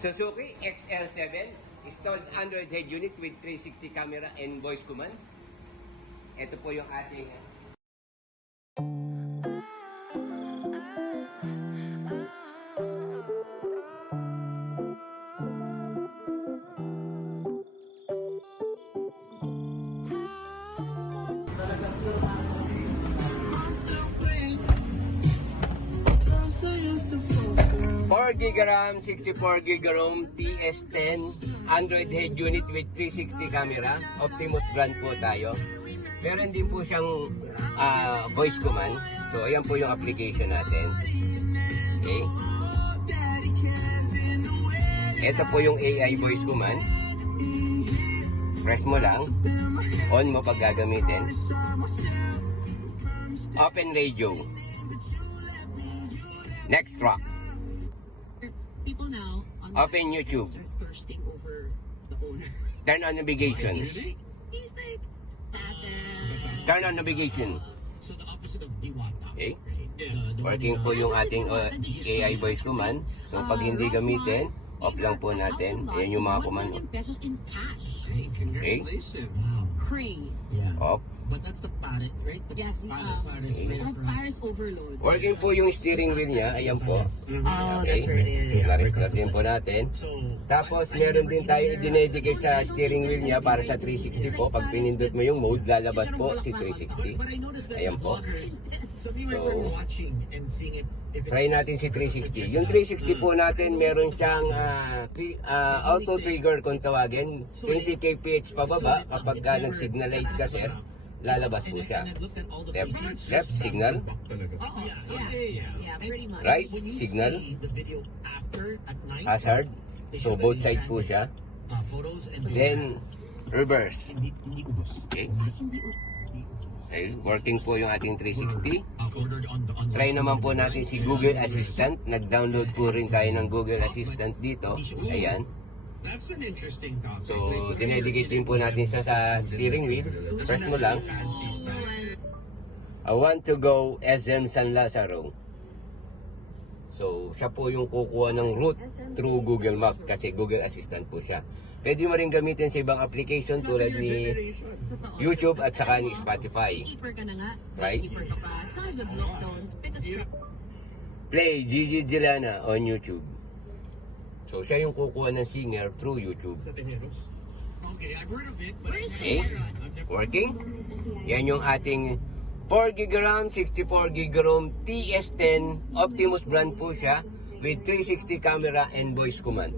Suzuki XL7 installed Android head unit with 360 camera and voice command. Ito po yung ating GB RAM, 64 GB ROM, TS10, Android head unit with 360 camera, Optimus brand po tayo. Meron din po siyang voice command. So, ayan po yung application natin. Okay. Ito po yung AI voice command. Press mo lang. On mo pag gagamitin. Open radio. Next track. People now Open YouTube. are thirsting over the owner. Turn on navigation. He's like, Turn on navigation. So the opposite of Diwata. Okay. The Working po yung ating AI voice command. So pag hindi gamitin, off lang po natin. Ayan yung mga command. pesos in cash. Hey, congratulations. Wow. Crane. Yeah. Off. But that's the Paris, right? The Yes, Paris, Okay. It has Paris overload. Working po yung steering wheel niya. Ayan po. Oh, Okay. that's where it is. Clarification din po natin. So, Tapos meron din tayo dinedicate sa steering wheel niya para sa 360 po. Pag pinindot mo yung mode, lalabas po si 360. but I noticed that Ayan the po. vloggers, some people So, were watching and seeing if it's Try natin si 360. Yung 360 po natin, meron siyang auto trigger kung tawagin. 20 kph pababa kapag nag-signalize ka, sir. Lalabas po siya. and it looked at all the Left, pieces. left signal, Oh, yeah, pretty much. right When you signal, see the video after at night, hazard. they So show both that side po siya. photos and Then reverse. hindi ubos. Okay. Okay. Working po yung ating 360. Ordered on the Try naman po natin si Google Assistant. Nag-download po rin tayo ng Google Assistant dito. Ayan. That's an interesting topic. So, dinedicate din po natin siya sa steering wheel. Press mo lang. I want to go SM San Lazaro. So, siya po yung kukuha ng route through Google Maps kasi Google Assistant po siya. Pwede mo rin gamitin sa ibang application tulad ni YouTube at saka ni Spotify. Keeper ka na nga. Right. Keeper ka pa. It's not a good look though. It's pick a script. Play Gigi Gilana on YouTube. So, siya yung kukuha ng singer through YouTube. Okay, I've heard of it, but Where's Okay. the Working? Yan yung ating 4 GB RAM, 64 GB ROM, TS10, Optimus brand po siya with 360 camera and voice command.